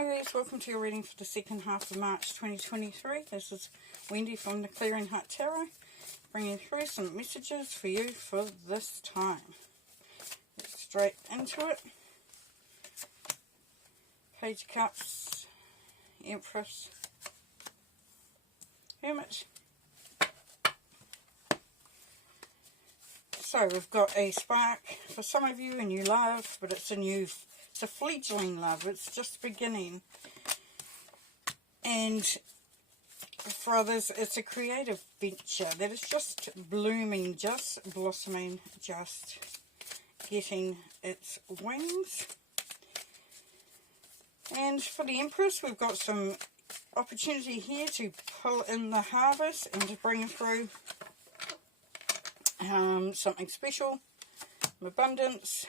Aries, welcome to your reading for the second half of March 2023. This is Wendy from the Clearing Heart Tarot, bringing through some messages for you for this time. Get straight into it. Page of Cups, Empress, Hermit. So we've got a spark for some of you, a new love, but it's a fledgling love. It's just beginning. And for others, it's a creative venture that is just blooming, just blossoming, just getting its wings. And for the Empress, we've got some opportunity here to pull in the harvest and to bring through something special, abundance.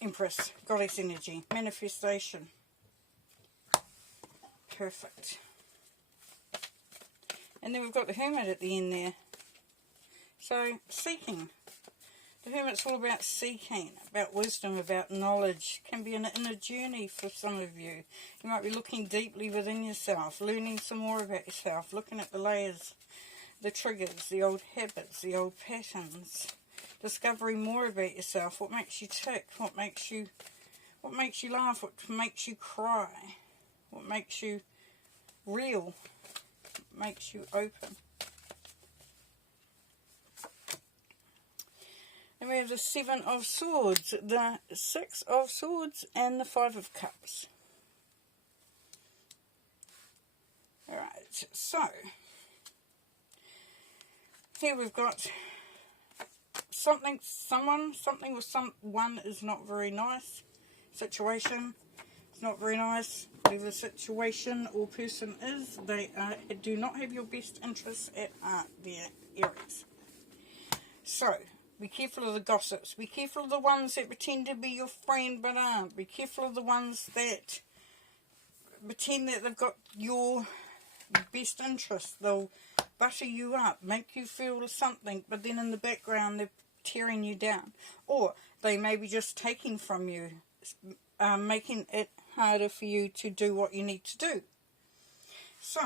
Empress, goddess energy, manifestation. Perfect. And then we've got the Hermit at the end there. So, seeking. The Hermit's all about seeking, about wisdom, about knowledge. It can be an inner journey for some of you. You might be looking deeply within yourself, learning some more about yourself, looking at the layers, the triggers, the old habits, the old patterns, discovering more about yourself, what makes you tick, what makes you laugh, what makes you cry, what makes you real, what makes you open. And we have the Seven of Swords, the Six of Swords, and the Five of Cups. Alright, so here we've got something with someone is not very nice. Situation is not very nice. Whatever the situation or person is, they do not have your best interests at heart there, Aries. So, be careful of the gossips. Be careful of the ones that pretend to be your friend but aren't. Be careful of the ones that pretend that they've got your best interest. They'll butter you up, make you feel something, but then in the background they're tearing you down. Or they may be just taking from you, making it harder for you to do what you need to do. So,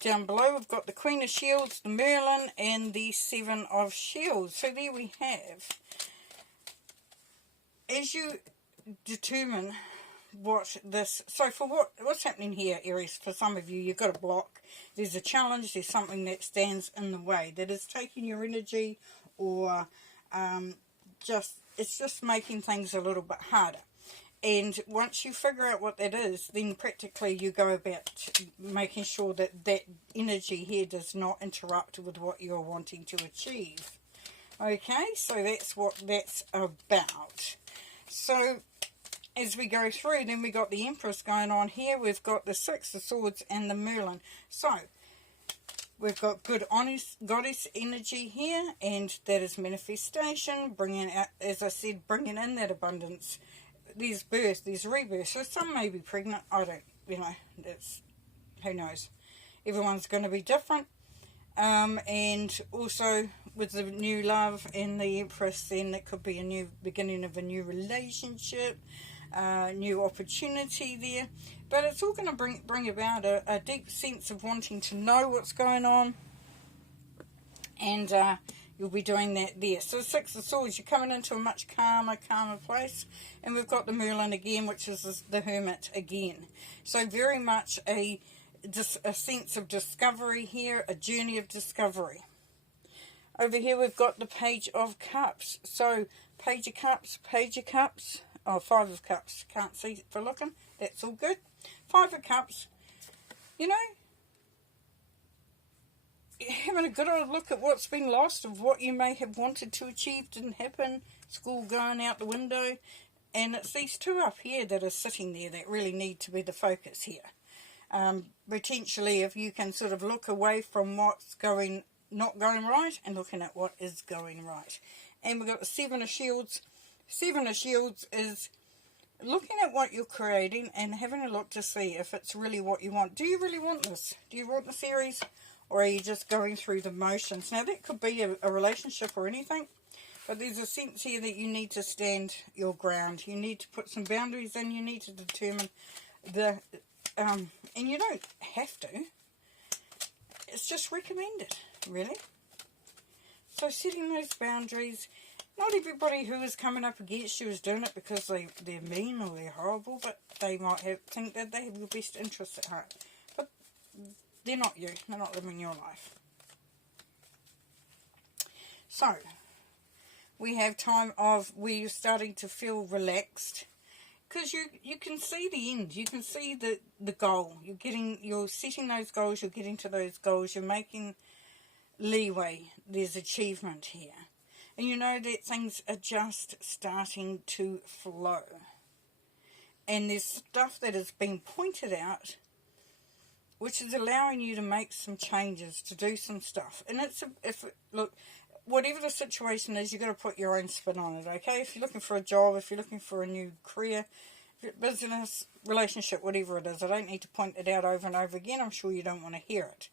down below we've got the Queen of Shields, the Merlin, and the Seven of Shields. So there we have. As you determine what this... So for what's happening here, Aries, for some of you, you've got a block. There's a challenge. There's something that stands in the way that is taking your energy, or it's just making things a little bit harder. And once you figure out what that is, then practically you go about making sure that that energy here does not interrupt with what you're wanting to achieve. Okay, so that's what that's about. So, as we go through, then we got the Empress going on here. We've got the Six of Swords and the Merlin. So, we've got good, honest goddess energy here, and that is manifestation, bringing out, as I said, bringing in that abundance. There's birth, there's rebirth. So some may be pregnant. I don't, that's, who knows. Everyone's going to be different. And also with the new love and the Empress, then it could be a new beginning of a new relationship, new opportunity there. But it's all going to bring about a deep sense of wanting to know what's going on. And you'll be doing that there. So Six of Swords, you're coming into a much calmer place. And we've got the Merlin again, which is the Hermit again. So very much a sense of discovery here, a journey of discovery. Over here we've got the Page of Cups. So Page of Cups. Oh, Five of Cups. Can't see for looking. That's all good. Five of Cups. Having a good old look at what's been lost, of what you may have wanted to achieve didn't happen, school going out the window, and it's these two up here that are sitting there that really need to be the focus here. Potentially, if you can sort of look away from what's not going right and looking at what is going right. And we've got the Seven of Shields. Seven of Shields is looking at what you're creating and having a look to see if it's really what you want. Do you really want this? Do you want the series? Or are you just going through the motions? Now, that could be a relationship or anything. But there's a sense here that you need to stand your ground. You need to put some boundaries in. You need to determine the... and you don't have to. It's just recommended, really. So setting those boundaries... Not everybody who is coming up against you is doing it because they're mean or they're horrible, but they might think that they have your best interests at heart. But they're not you. They're not living your life. So, we have time of where you're starting to feel relaxed. Because you can see the end. You can see the goal. You're setting those goals. You're getting to those goals. You're making leeway. There's achievement here. And you know that things are just starting to flow. And there's stuff that has been pointed out, which is allowing you to make some changes, to do some stuff. And look, whatever the situation is, you've got to put your own spin on it, okay? If you're looking for a job, if you're looking for a new career, business, relationship, whatever it is, I don't need to point it out over and over again. I'm sure you don't want to hear it.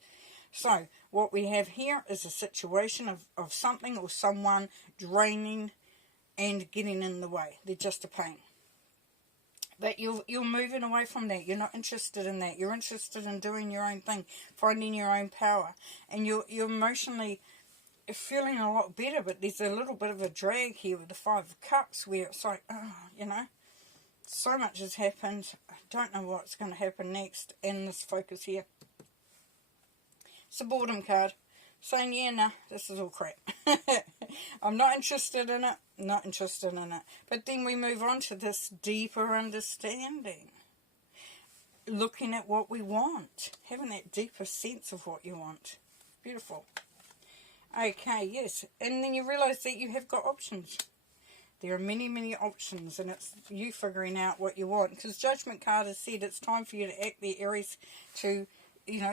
So, what we have here is a situation of something or someone draining and getting in the way. They're just a pain. But you're moving away from that. You're not interested in that. You're interested in doing your own thing, finding your own power. And you're emotionally feeling a lot better, but there's a little bit of a drag here with the Five of Cups where it's like, so much has happened. I don't know what's going to happen next. And this focus here. It's a boredom card. Saying, yeah, nah, this is all crap. I'm not interested in it. Not interested in it. But then we move on to this deeper understanding. Looking at what we want. Having that deeper sense of what you want. Beautiful. Okay, yes. And then you realise that you have got options. There are many, many options. And it's you figuring out what you want. Because Judgment card has said it's time for you to act there, Aries. To,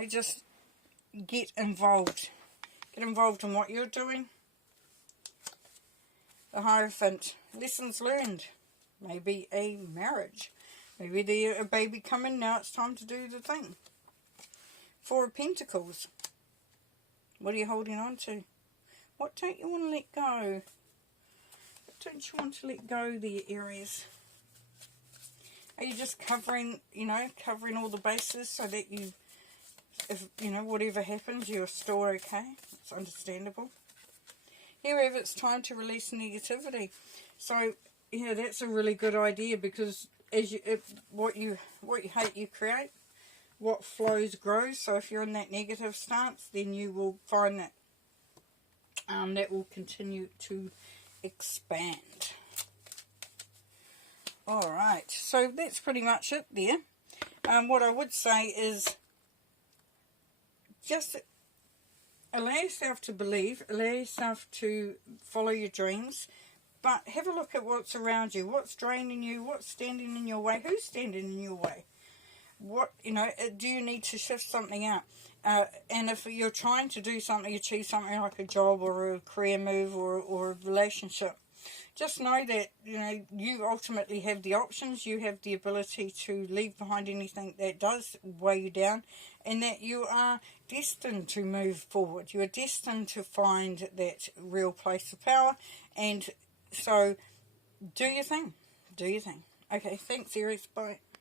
just... get involved. Get involved in what you're doing. The Hierophant. Lessons learned. Maybe a marriage. Maybe there's a baby coming. Now it's time to do the thing. Four of Pentacles. What are you holding on to? What don't you want to let go? What don't you want to let go there, Aries? Are you just covering all the bases so that if, whatever happens, you're still okay? It's understandable. However, it's time to release negativity. So, that's a really good idea because what you hate, you create. What flows grows. So if you're in that negative stance, then you will find that that will continue to expand. Alright, so that's pretty much it there. What I would say is just allow yourself to believe, allow yourself to follow your dreams, but have a look at what's around you, what's draining you, what's standing in your way, who's standing in your way. What, do you need to shift something out? And if you're trying to do something, achieve something like a job or a career move or a relationship, just know that, you ultimately have the options, you have the ability to leave behind anything that does weigh you down, and that you are destined to move forward. You are destined to find that real place of power, and so do your thing. Do your thing. Okay, thanks, Aries. Bye.